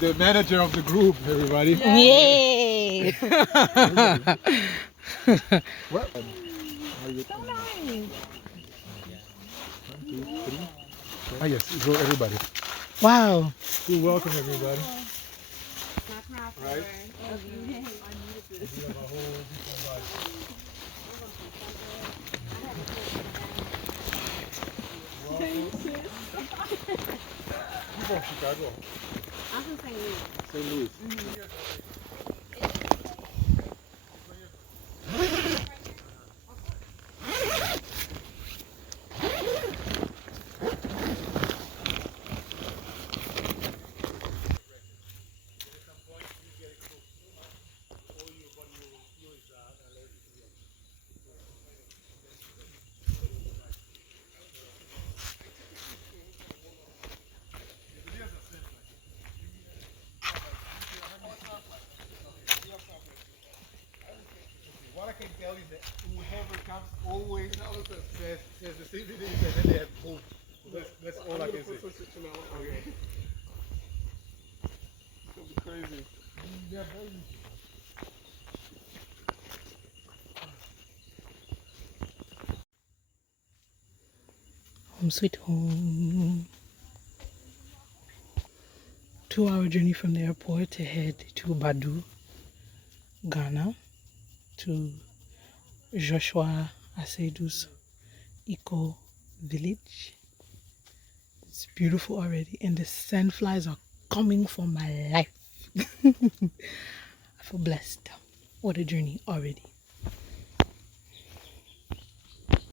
The manager of the group, everybody. Yay! What? So nice. 1, 2, 3. Ah yes, go everybody. Wow. You're welcome everybody. Right? You from Chicago? I'm from St. Louis. St. Louis. What I can tell you is that whoever comes always says the same thing and then they have hope. That's all I can say. Okay. It's gonna be crazy. Yeah, very easy. Home sweet home. 2-hour journey from the airport to head to Badu, Ghana, to Joshua Asiedu's eco village. It's beautiful already, and the sandflies are coming for my life. I feel blessed. What a journey already.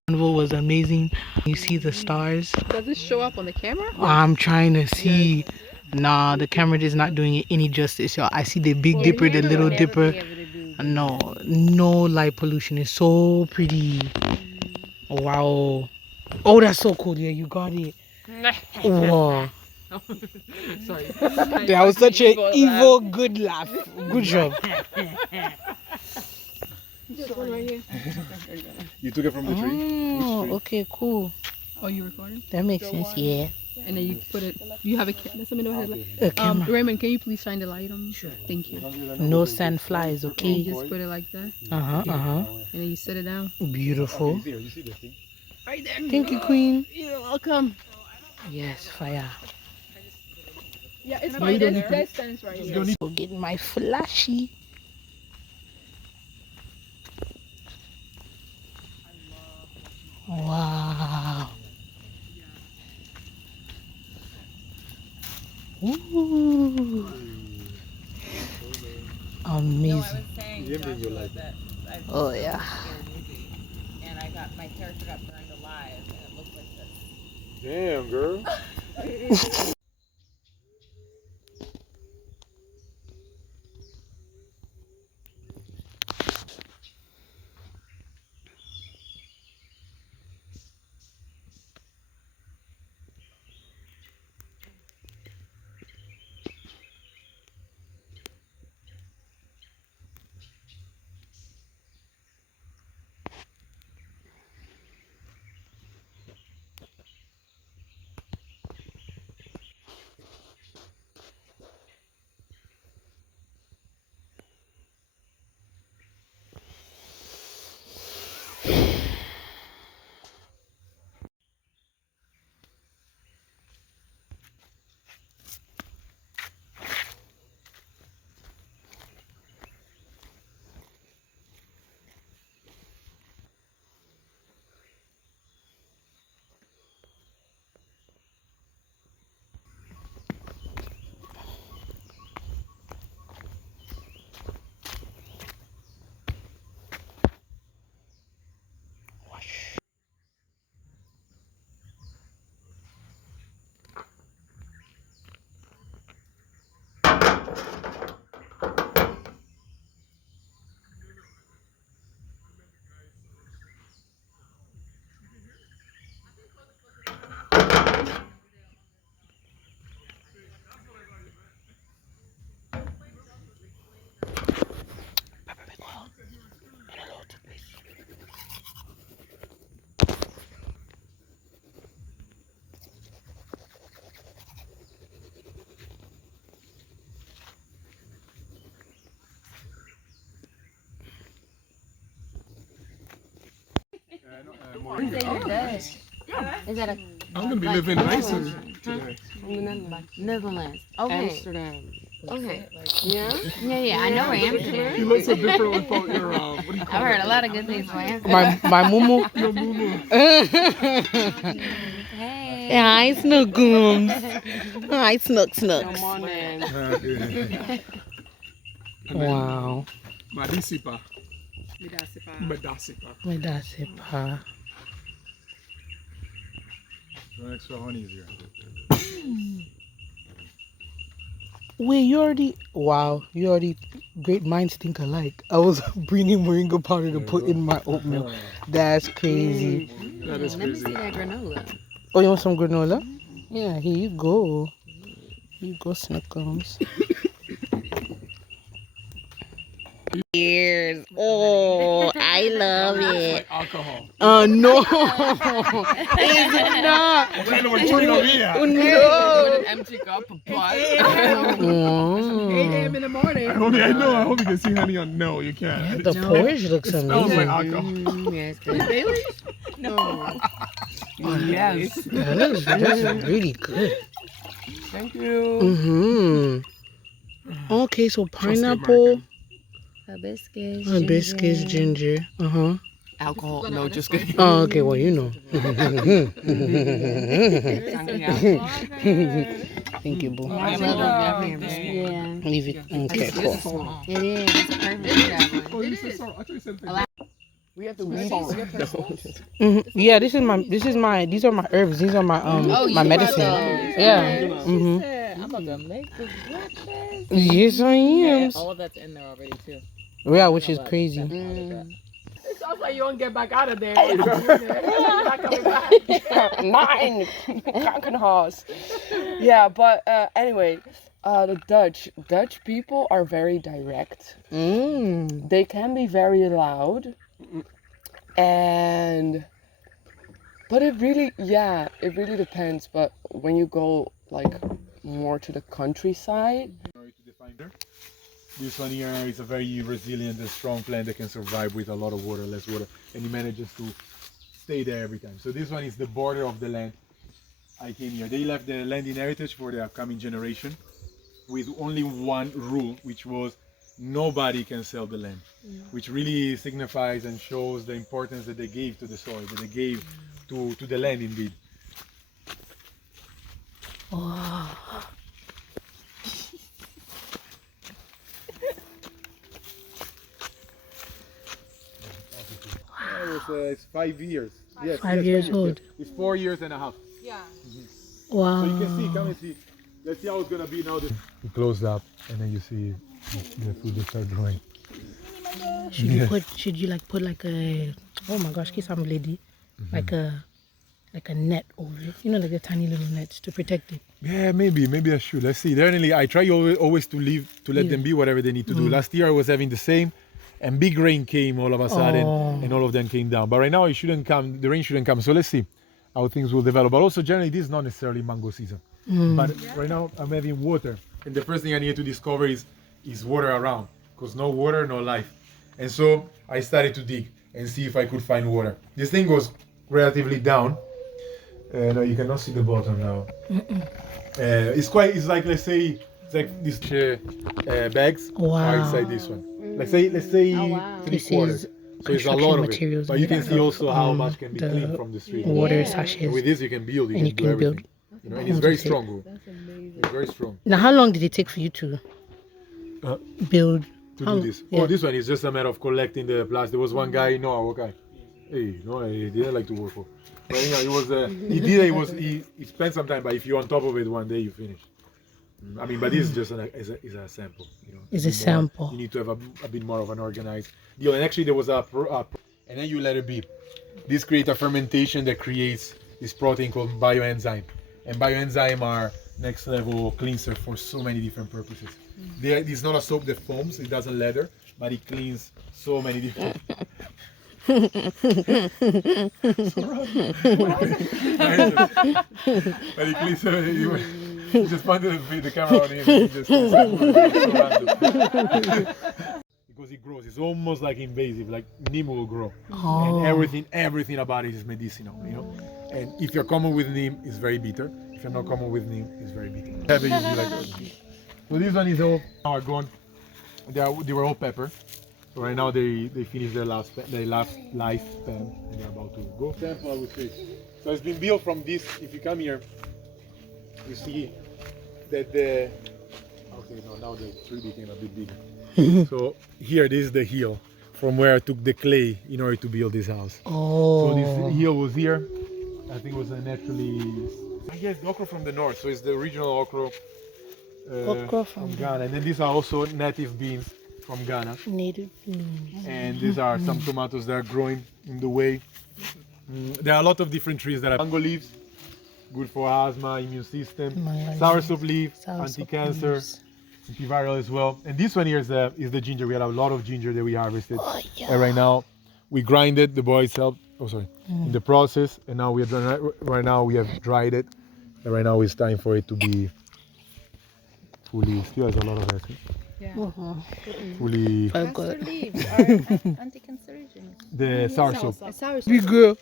Carnival was amazing. You see the stars. Does this show up on the camera? I'm trying to see. Nah, the camera is not doing it any justice, y'all. I see the Big Dipper, the Little Dipper. No, no light pollution. It's so pretty. Wow. Oh, that's so cool. Yeah, you got it. Wow. Sorry. That was such an evil, good laugh. Good job. You took it from the tree? Oh, okay, cool. Oh, you recording? That makes sense, yeah. And then you put it. You have a. Let me know how A camera. Raymond, can you please shine the light on me? Sure. Thank you. No sand flies, You okay? just put it like that, Uh-huh, uh-huh. and then you set it down. Beautiful. You see the thing? Right there. Thank you, Queen. You're welcome. Yes, fire. Yeah, it's fine. There's stands right here. Go get my flashy. Wow. Ooh. Amazing. Oh yeah. And my character got burned alive, and it looked like this. Damn, girl. are you? Oh, nice. Is that a I'm gonna be living nicer today. Netherlands? Okay. Amsterdam. Okay. Yeah? Yeah, I know where Amsterdam. You look so different without your what do you call I've heard it? a lot of good things about Amsterdam. My mumu. Your moo-moo. Hey. Hi, Snookums. Hi, Snook Snooks. Come on, man. Wow. Madisipa. Madasipa. Medasipa. No extra honey here. Wait, you already, great minds think alike. I was bringing moringa powder to put in my oatmeal. That's crazy. That is Let me crazy. see that granola. Oh, you want some granola? Yeah, here you go. Here you go, Snookums. Cheers. Oh, I love it. Like alcohol. No. It's not. Bueno, we're chewing over here. No. Empty cup of 8 a.m. in the morning. I hope you can see honey on. No, you can't. The porridge looks It smells like amazing. alcohol. Yeah, it's good. Yes. That looks really good. Thank you. Mm-hmm. Okay, so pineapple, Hibiscus, ginger. Uh-huh. Alcohol. No, just kidding. Oh, okay, well, you know. Thank you, boo. I love it. Yeah. Leave it. Okay, cool. It is. It's perfect. Oh, you said so. I thought you said We have to weed these. Yeah, these are my herbs. These are my my medicine. Yeah. Mm-hmm. I'm about to make this breakfast. Yes, I am. All of that's in there already too. Yeah, which is crazy. It sounds like you won't get back out of there. You're not coming back. Mine, Krankenhaus. Yeah, but anyway, the Dutch people are very direct. They can be very loud, but it really depends. But when you go like more to the countryside. This one here is a very resilient and strong plant that can survive with a lot of water, less water, and it manages to stay there every time. So this one is the border of the land. I came here. They left the land in heritage for the upcoming generation with only one rule, which was nobody can sell the land, which really signifies and shows the importance that they gave to the soil, that they gave to the land indeed. Wow. It's 5 years. Yes, 5 years old. It's 4 years and a half. Yeah. Wow. So you can see, come and see. Let's see how it's gonna be now. You close up, and then you see the food will start growing. Should you put like a, oh my gosh, kiss some lady, like a net over it, you know, like a tiny little net to protect it. Yeah, maybe I should. Let's see. Definitely, I try always to let them be whatever they need to do. Last year I was having the same, and big rain came all of a sudden, and all of them came down. But right now it shouldn't come. The rain shouldn't come. So let's see how things will develop. But also generally, this is not necessarily mango season. But right now I'm having water, and the first thing I need to discover is water around, because no water, no life. And so I started to dig and see if I could find water. This thing goes relatively down. No, you cannot see the bottom now. It's like, let's say, it's like these bags are inside this one. Let's say 3/4. So it's a lot of it. But you can see also how much can be cleaned from the street. Water sashes. And with this you can build. You can do everything. You know, and it's very strong. Bro. It's very strong. Now, how long did it take for you to build? To do this. Yeah. Oh, this one is just a matter of collecting the plastic. There was one guy, he didn't like to work for. But anyhow, he spent some time, but if you're on top of it one day, you finish. I mean, but this is just is a sample. You know, It's a sample. You need to have a bit more of an organized deal. And actually, there was and then you let it be. This creates a fermentation that creates this protein called bioenzyme. And bioenzyme are next level cleanser for so many different purposes. It's not a soap that foams, it doesn't lather, but it cleans so many different. But it cleans so many different. You just pointed the camera on him and he just it because it grows. It's almost like invasive, like neem will grow. Oh. And everything about it is medicinal, you know. And if you're common with neem, it's very bitter. If you're not common with neem, it's very bitter. Have it, you'll be like, okay. So this one is all are gone. They were all pepper. So right now they finished their last lifespan and they're about to go. Temple, I would say. So it's been built from this. If you come here, you see that the now the tree became a bit bigger. So here, this is the hill from where I took the clay in order to build this house. Oh. So this hill was here. I think it was I guess the okra from the north. So it's the original okra, Okra from Ghana. And then these are also native beans from Ghana. Native beans. And these are some tomatoes that are growing in the way. There are a lot of different trees that are mango leaves, good for asthma, immune system. Soursop leaf, anti-cancer, antiviral as well. And this one here is the ginger. We had a lot of ginger that we harvested. And right now we grinded. The boys helped. In the process. And now we have done. Right now we have dried it. And right now it's time for it to be fully. Still has a lot of acid. Yeah. Fully. Castor leaves are anti-cancerogenic. The soursop. Big girl.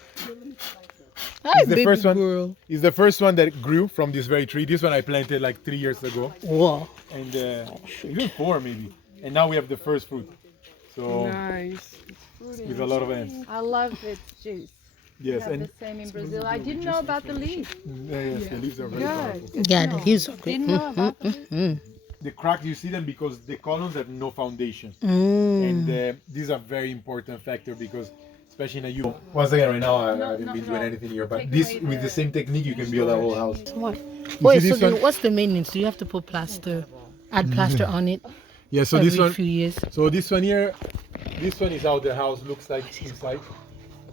Hi, the baby first one. girl. It's the first one that grew from this very tree. This one I planted like 3 years ago. Wow. And even 4 maybe. And now we have the first fruit. So Nice. with a lot of ants. I love its juice. Yes, Have and the same in Brazil. I didn't know about the leaf. yes, the leaves are very powerful. Yeah, the leaves are great. Didn't know about the leaf. The cracks, you see them because the columns have no foundation. Mm. And these are very important factor because especially in a U. Once again, right now I haven't been doing anything here, but this with the same technique you can build a whole house. Wait, see so this one? what's the maintenance? Do you have to put plaster, add plaster on it Yeah, so every this one. few years? So this one here, this one is how the house looks like inside.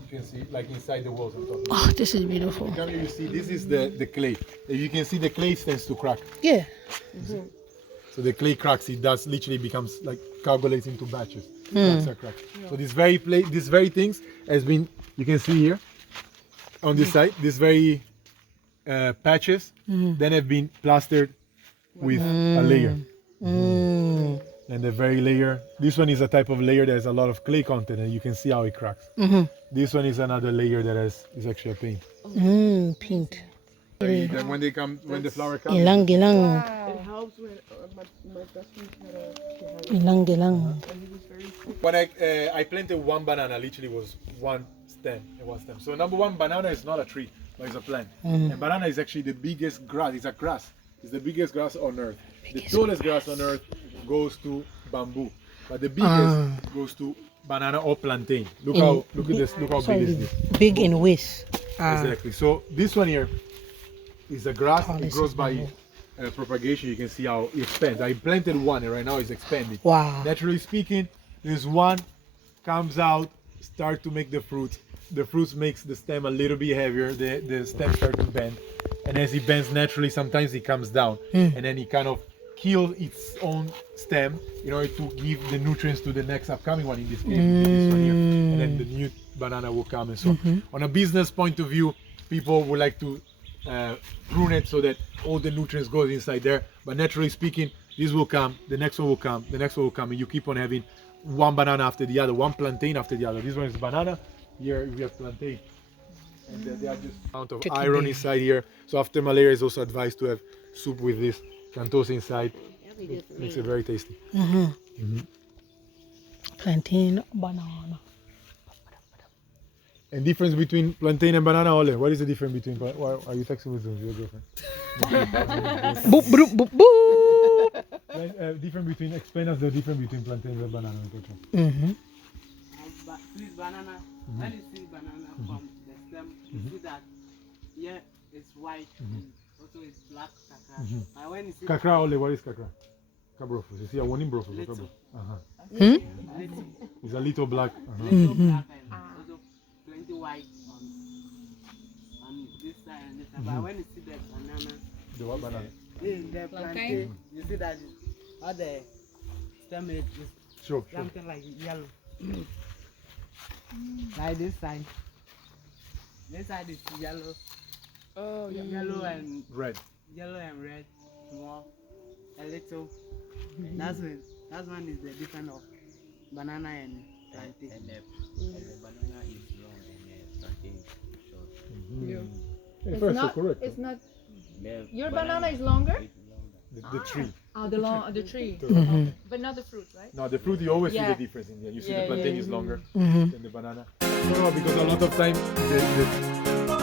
You can see like inside the walls. I'm talking. Oh, this is beautiful. Come here, you see this is the clay. If you can see the clay tends to crack. Yeah. So the clay cracks, it does literally becomes like coagulates into batches. Cracks are cracked. So this very things has been, you can see here on this side, this very patches then have been plastered with a layer. And the very layer, this one is a type of layer that has a lot of clay content and you can see how it cracks. This one is another layer that is actually a paint. Paint. Then when the flower comes, Ilang, ilang. It helps when my best friend had Ilang, ilang. and he was very sick. when I planted one banana, literally was one stem. So number one, banana is not a tree, but it's a plant. And banana is actually the biggest grass. It's a grass. It's the biggest grass on earth. The tallest grass on earth goes to bamboo, but the biggest goes to banana or plantain. Look at this. Look how big is this. Big in width. Exactly. So this one here is a grass. It this grows is by propagation. You can see how it expands. I planted one and right now it's expanding. Wow. Naturally speaking, this one comes out, start to make the fruit. The fruits makes the stem a little bit heavier. The stem start to bend, and as it bends naturally, sometimes it comes down, and then it kind of kills its own stem in order to give the nutrients to the next upcoming one. In this case, this one here, and then the new banana will come and so on. On a business point of view, people would like to prune it so that all the nutrients goes inside there. But naturally speaking, this will come, the next one will come, the next one will come, and you keep on having one banana after the other, one plantain after the other. This one is banana. Here we have plantain. And they are just amount of iron inside here. So after malaria, it's also advised to have soup with this plantain inside. It makes it very tasty. Plantain, banana. And difference between plantain and banana, Ole? What is the difference between? Why are you texting with your girlfriend? Boop, boop, boop, boop. Difference between. Explain us the difference between plantain and banana. Sweet banana. When you see banana from the stem, you see that here it's white and also it's black kakra. And when you see Kakra, Ole, what is kakra? Cabrofus. You see a one in brofus. little, Hmm? little, It's a little black. little black and also plenty white on this side and this side. But when you see the banana, The what banana? this is the plantain. You see that all the stem is Sure. something like yellow. Like this side. This side is yellow. Oh, yeah. Yellow and Red. red, small, a little. That's one is the difference of banana and plantain. And the banana is long and the plantain is short. Yeah, It's first not. you're correct. It's not. The Your banana is longer. is longer. The tree. Oh, the tree. Mhm. But not the fruit, right? No, the fruit you always see Yeah. the difference in there. You see Yeah, the plantain yeah. is longer Mhm. than the banana. No, because a lot of time the